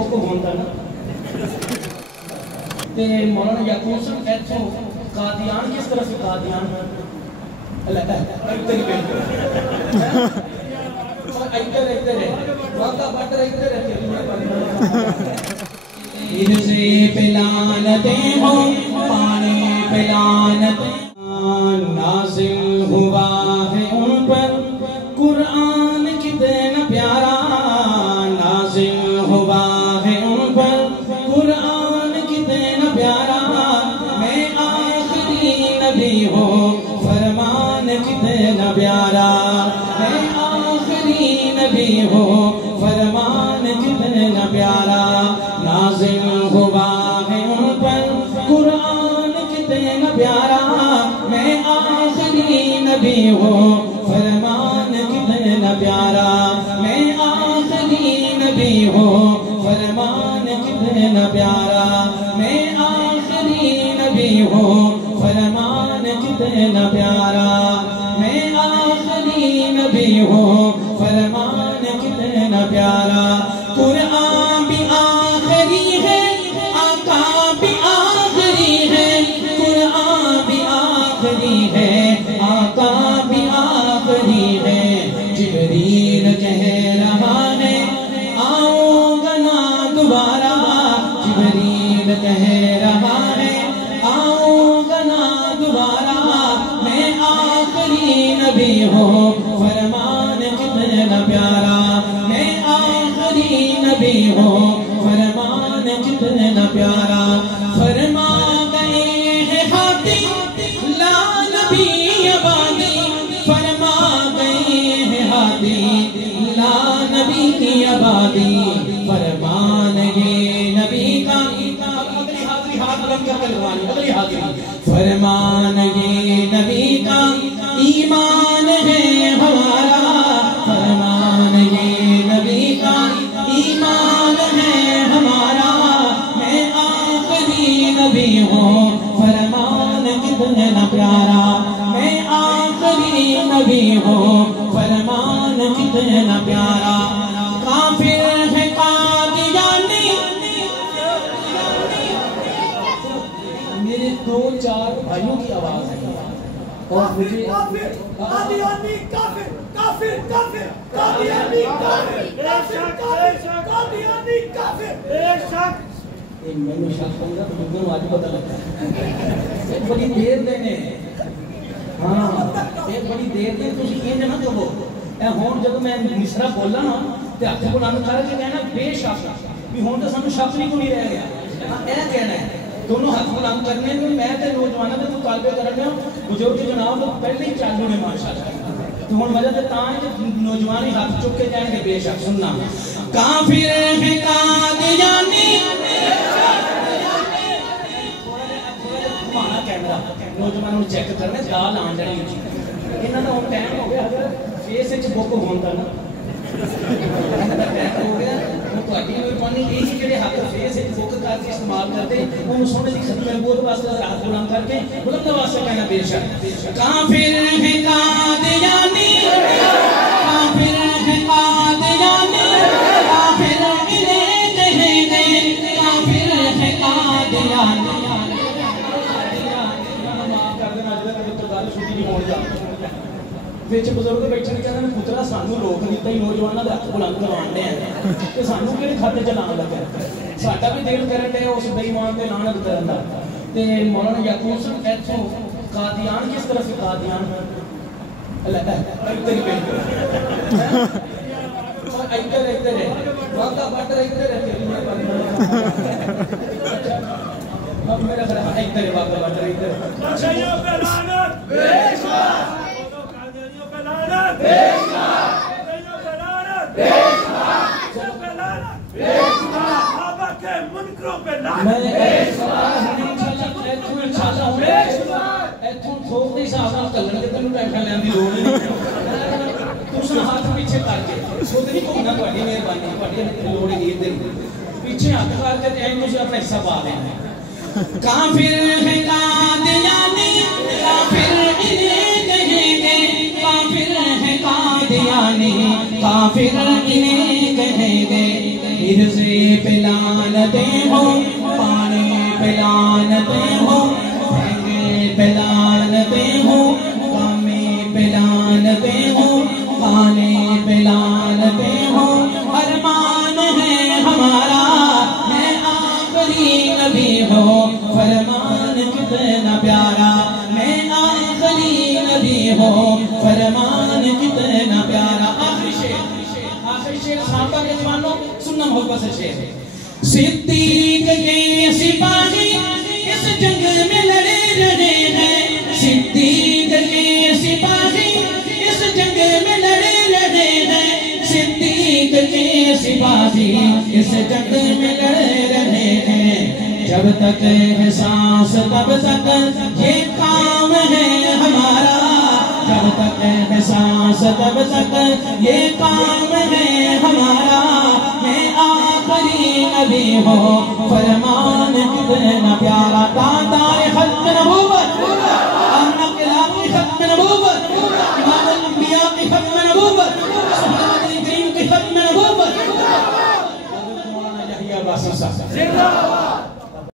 بک ہوتا نا تے مولانا یعقوب صاحب ایتھوں قادیان کس طرح سے قادیان عید سے پلانتے ہوں پانے پلانتے نازل ہوا ہے ان پر قرآن کتنا پیارا نازل ہوا ہے ان پر قرآن کتنا پیارا میں آخری نبی ہوں فرمان کتنا پیارا میں آخری نبی ہوں فرمان کتنا پیارا نازل ہوا ہے ان پر قرآن کتنا پیارا میں آخری نبی ہوں فرمان کتنا پیارا میں آخری نبی ہوں فرمان کتنا پیارا میں آخری نبی ہوں فرمان کتنا پیارا میں آخری نبی ہوں فرمان کتنا پیارا قرآن بھی آخری ہے آقا بھی آخری ہے قرآن بھی آخری ہے آقا بھی آخری ہے جبریل کہہ رہا ہے آؤں گا نا دوبارہ جبریل کہہ رہا ہے آؤں گا نا دوبارہ میں آخری نبی ہوں فرمان کتنا پیارا میں آخری نبی ہوں فرمان کتنا پیارا فرما گئے ہیں ہاتھی لا نبی آبادی فرما گئے ہیں ہاتھی لا نبی آبادی فرمان یہ نبی کا اگلی حاضری ہاتھ بلند کر کے لگوانی اگلی حاضری فرمان یہ نبی کا ایمان ہے ہمارا فرمان یہ نبی کا ایمان ہے ہمارا میں آخری نبی ہوں فرمان کتنا پیارا میں آخری نبی ہوں فرمان کتنا پیارا کافر ہے قادیانی میرے دو چار بھائیوں کی آواز ہے اور مجھے قادیانی کافر کافر کافر قادیانی کافر قادیانی کافر ایک شک میں نے شک کرنا تو مجھے آج پتہ لگتا ہے ایک بڑی دیر دینے ہاں ایک بڑی دیر دے تو اسی یہ نہ کہو اے ہون جب میں مصرع بولا نا تے ہاتھ بلند کر کے کہنا بے شک بھی ہون تو سانو شک نہیں کوئی رہ گیا اے کہنا ہے دونوں ہاتھ بلند کرنے میں میں تے نوجوانوں تے مطالبے کرنے بزرگ جناب پہلے ہی چالو نے ماشاءاللہ تو ہن وجہ تے تاں کہ نوجوان ہی ہاتھ چک کے کہیں گے بے شک سننا کافر ہے قادیانی تھوڑا کیمرہ نوجوانوں چیک کرنے گال آن جانی انہاں دا ہن ٹائم ہو گیا اگر فیس وچ بک ہوندا نا ٹائم ہو گیا تواڈی مہربانی یہی جڑے ہاتھ فیس وچ بک کر کے استعمال کرتے انہوں سونے دی خدمت بہت واسطے ہاتھ بلند کر کے بلند واسطے کہنا بے شک کافر ہے قادیانی کافر ہے قادیانی کافر انہیں کہیں گے کافر ہے قادیانی وچ بزرگ بیٹھے نے کہنا پترا سانو روک دیتا ہی نوجوانوں کا ہاتھ بلند کرواؤਣ دے تے سانو کہڑے کھاتے چلان لگا ساڈا بھی دل کرن ڈیا اس بے ایمان تے لعنت کرن دا تے مولانا یعقوب صاحب ایتھوں قادیان کس طرح سے قادیان ادھر واقعہ بٹ ادھر رہتے میرا خیال ادھر واقعہ بٹ ادھر بادشاہیوں پہ لعنت بے شک قادیانیوں پہ لعنت بے شک قادیانیوں پہ لعنت بے شک پہ لعنت بے شک صحابہ کے منکروں پہ لعنت بے شک انشاءاللہ بے شک ایتھوں تھوک دی صاحب کلن دے تینوں ٹینشن لین دی لوڑ نہیں تساں ہاتھ پیچھے کر کے خود نہیں گھومنا تہاڈی مہربانی تہاڈی لوڑ نہیں دے پیچھے ہاتھ کر کے تے تسی اپنا حصہ پا دینا کافر ہے قادیانی کافر انہیں کہیں گے کافر ہے قادیانی کافر انہیں کہیں گے حصے پہ لعنتیں ہوں، پانی پہ لعنتیں ہوں، بھینگے پہ لعنتیں ہوں، کامی پہ لعنتیں ہوں، کھانے پہ لعنتیں ہوں، فرمان ہے ہمارا ہے آخری نبی ہو، فرمان کتنا پیارا ہے آخری نبی ہو، فرمان کتنا پیارا۔ آخری شیر صحابہ کے جوانوں سننا محبت سے شیر ہے۔ صدیق کے سپاہی اس جنگ میں لڑے رہے ہیں، صدیق کے سپاہی اس جنگ میں لڑے رہے ہیں، صدیق کے سپاہی اس جنگ میں لڑے رہے ہیں، جب تک ہے سانس تب تک یہ کام ہے ہمارا، جب تک ہے سانس تب تک یہ کام ہے ہمارا، ہے آخری نبی ہو، فرمان کتنا پیارا۔ تاجدار ختم نبوت، آمنہ کے لاغی ختم نبوت، امام الانبیاء کی ختم نبوت، محمد کریم کی ختم نبوت، حضرت مولانا یحییٰ باسط صاحب